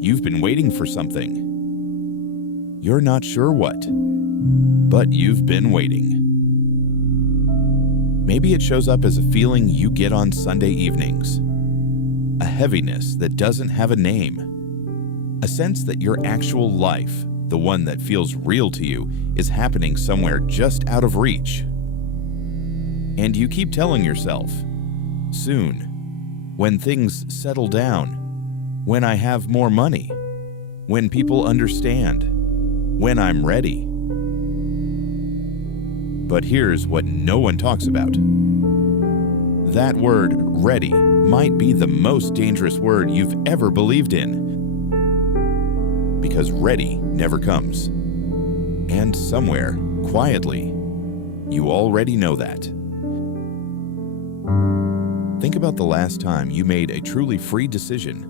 You've been waiting for something. You're not sure what, but you've been waiting. Maybe it shows up as a feeling you get on Sunday evenings, a heaviness that doesn't have a name, a sense that your actual life, the one that feels real to you, is happening somewhere just out of reach. And you keep telling yourself, soon, when things settle down, when I have more money, when people understand, when I'm ready. But here's what no one talks about. That word, ready, might be the most dangerous word you've ever believed in. Because ready never comes. And somewhere, quietly, you already know that. Think about the last time you made a truly free decision.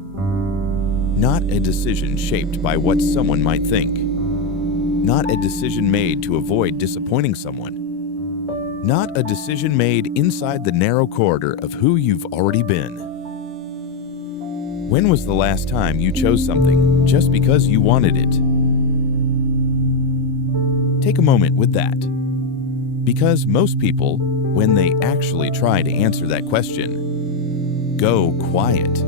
Not a decision shaped by what someone might think. Not a decision made to avoid disappointing someone. Not a decision made inside the narrow corridor of who you've already been. When was the last time you chose something just because you wanted it? Take a moment with that. Because most people, when they actually try to answer that question, go quiet.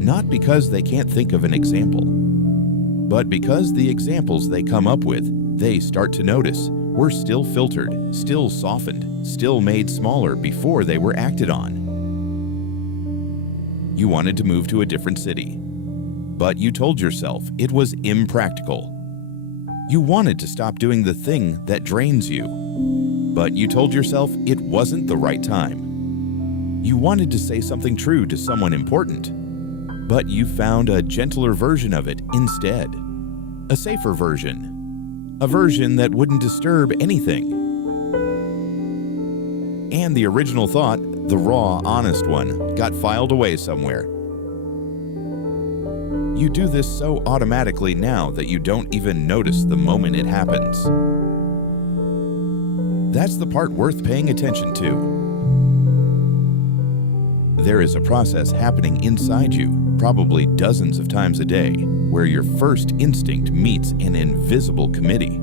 Not because they can't think of an example, but because the examples they come up with, they start to notice were still filtered, still softened, still made smaller before they were acted on. You wanted to move to a different city, but you told yourself it was impractical. You wanted to stop doing the thing that drains you, but you told yourself it wasn't the right time. You wanted to say something true to someone important, but you found a gentler version of it instead. A safer version. A version that wouldn't disturb anything. And the original thought, the raw, honest one, got filed away somewhere. You do this so automatically now that you don't even notice the moment it happens. That's the part worth paying attention to. There is a process happening inside you, probably dozens of times a day, where your first instinct meets an invisible committee.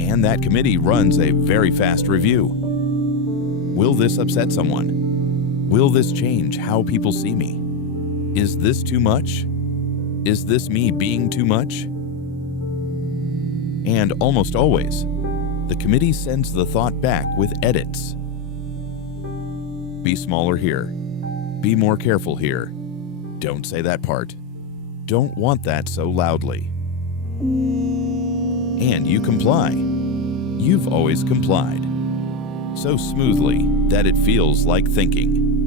And that committee runs a very fast review. Will this upset someone? Will this change how people see me? Is this too much? Is this me being too much? And almost always, the committee sends the thought back with edits. Be smaller here. Be more careful here. Don't say that part. Don't want that so loudly. And you comply. You've always complied. So smoothly that it feels like thinking.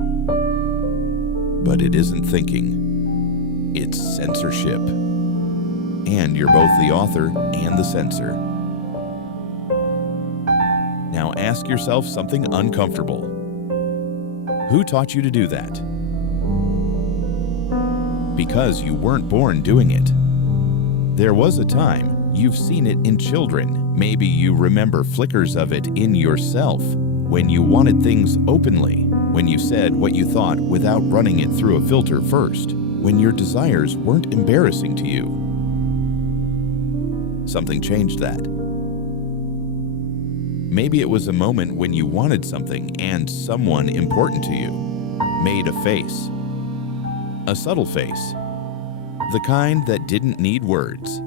But it isn't thinking. It's censorship. And you're both the author and the censor. Now ask yourself something uncomfortable. Who taught you to do that? Because you weren't born doing it. There was a time you've seen it in children. Maybe you remember flickers of it in yourself when you wanted things openly, when you said what you thought without running it through a filter first, when your desires weren't embarrassing to you. Something changed that. Maybe it was a moment when you wanted something and someone important to you made a face. A subtle face. The kind that didn't need words.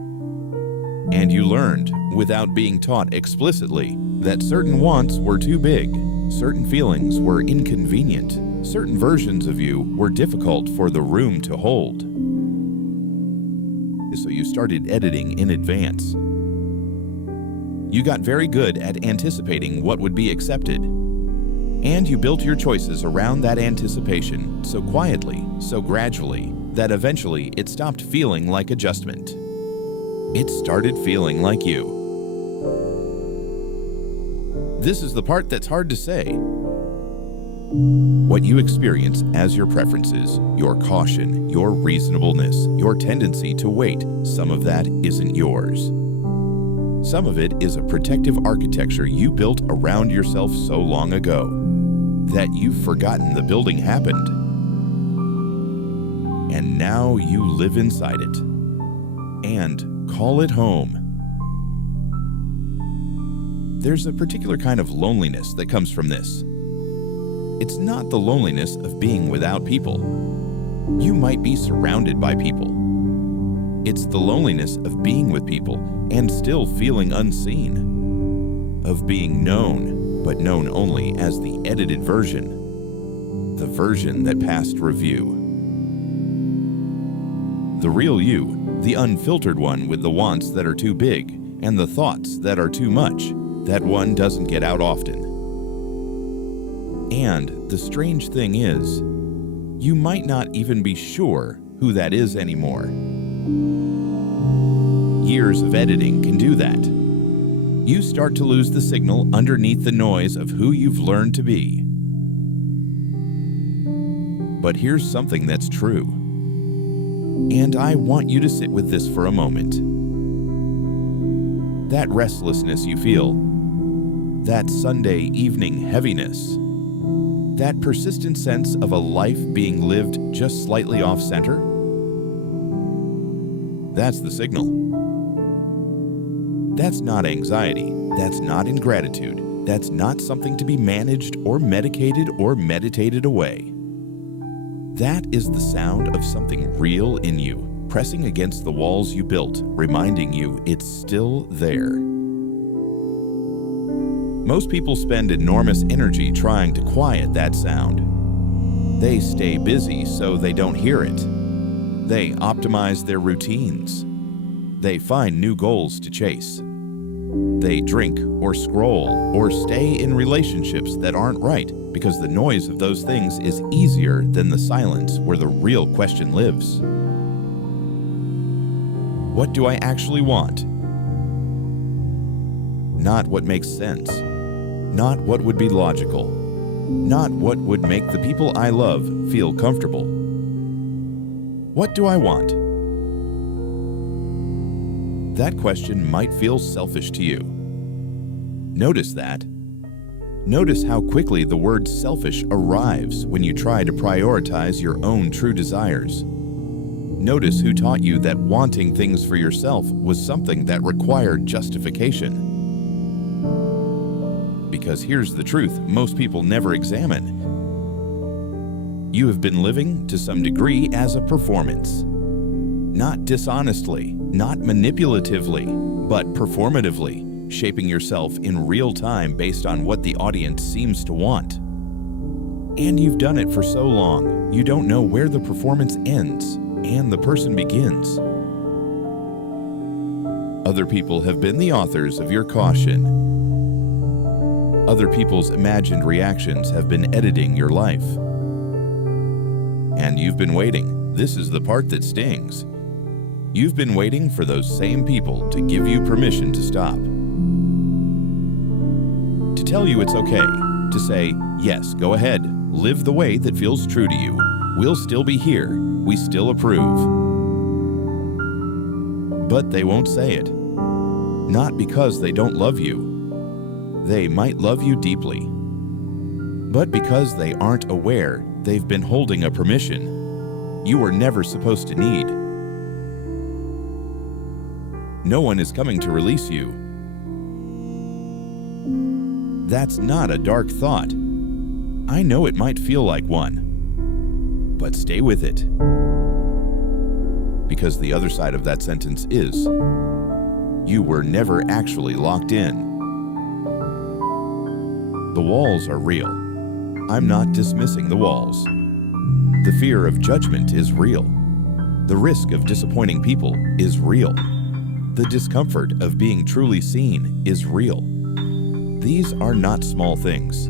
And you learned, without being taught explicitly, that certain wants were too big, certain feelings were inconvenient, certain versions of you were difficult for the room to hold. So you started editing in advance. You got very good at anticipating what would be accepted. And you built your choices around that anticipation so quietly, so gradually, that eventually it stopped feeling like adjustment. It started feeling like you. This is the part that's hard to say. What you experience as your preferences, your caution, your reasonableness, your tendency to wait, some of that isn't yours. Some of it is a protective architecture you built around yourself so long ago that you've forgotten the building happened. and now you live inside it and call it home. There's a particular kind of loneliness that comes from this. It's not the loneliness of being without people. You might be surrounded by people. It's the loneliness of being with people and still feeling unseen, of being known, but known only as the edited version, the version that passed review. The real you, the unfiltered one with the wants that are too big and the thoughts that are too much, that one doesn't get out often. And the strange thing is, you might not even be sure who that is anymore. Years of editing can do that. You start to lose the signal underneath the noise of who you've learned to be. But here's something that's true. And I want you to sit with this for a moment. That restlessness you feel, that Sunday evening heaviness, that persistent sense of a life being lived just slightly off-center, that's the signal. That's not anxiety, that's not ingratitude, that's not something to be managed or medicated or meditated away. That is the sound of something real in you, pressing against the walls you built, reminding you it's still there. Most people spend enormous energy trying to quiet that sound. They stay busy so they don't hear it. They optimize their routines. They find new goals to chase. They drink or scroll or stay in relationships that aren't right because the noise of those things is easier than the silence where the real question lives. What do I actually want? Not what makes sense. Not what would be logical. Not what would make the people I love feel comfortable. What do I want? That question might feel selfish to you. Notice that. Notice how quickly the word selfish arrives when you try to prioritize your own true desires. Notice who taught you that wanting things for yourself was something that required justification. Because here's the truth most people never examine. You have been living, to some degree, as a performance. Not dishonestly, not manipulatively, but performatively, shaping yourself in real time based on what the audience seems to want. And you've done it for so long, you don't know where the performance ends and the person begins. Other people have been the authors of your caution. Other people's imagined reactions have been editing your life. And you've been waiting. This is the part that stings. You've been waiting for those same people to give you permission to stop. To tell you it's okay. To say, yes, go ahead. Live the way that feels true to you. We'll still be here. We still approve. But they won't say it. Not because they don't love you. They might love you deeply. But because they aren't aware they've been holding a permission you were never supposed to need. No one is coming to release you. That's not a dark thought. I know it might feel like one. But stay with it. Because the other side of that sentence is, you were never actually locked in. The walls are real. I'm not dismissing the walls. The fear of judgment is real. The risk of disappointing people is real. The discomfort of being truly seen is real. These are not small things.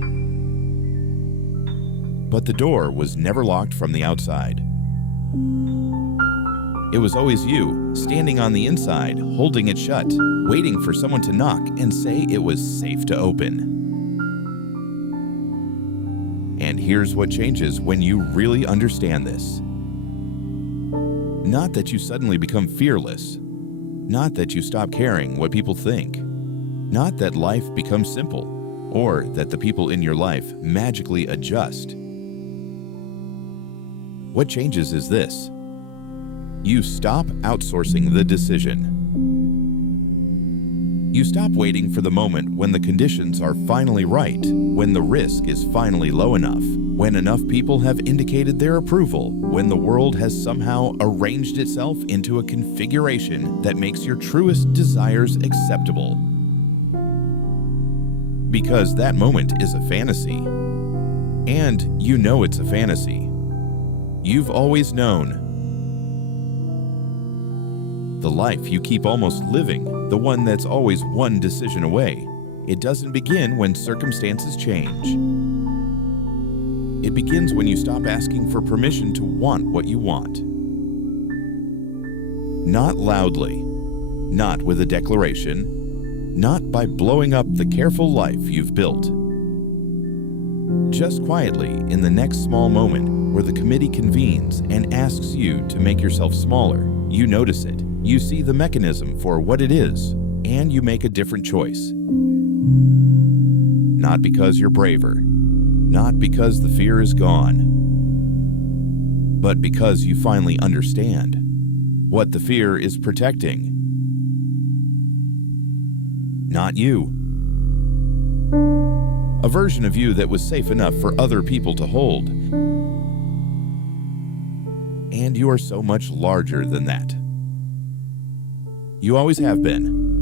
But the door was never locked from the outside. It was always you, standing on the inside, holding it shut, waiting for someone to knock and say it was safe to open. And here's what changes when you really understand this. Not that you suddenly become fearless. Not that you stop caring what people think. Not that life becomes simple, or that the people in your life magically adjust. What changes is this. You stop outsourcing the decision. You stop waiting for the moment when the conditions are finally right, when the risk is finally low enough, when enough people have indicated their approval, when the world has somehow arranged itself into a configuration that makes your truest desires acceptable. Because that moment is a fantasy. And you know it's a fantasy. You've always known. The life you keep almost living, the one that's always one decision away, it doesn't begin when circumstances change. It begins when you stop asking for permission to want what you want. Not loudly, not with a declaration, not by blowing up the careful life you've built. Just quietly in the next small moment where the committee convenes and asks you to make yourself smaller, you notice it. You see the mechanism for what it is, and you make a different choice. Not because you're braver, not because the fear is gone, but because you finally understand what the fear is protecting. Not you. A version of you that was safe enough for other people to hold. And you are so much larger than that. You always have been.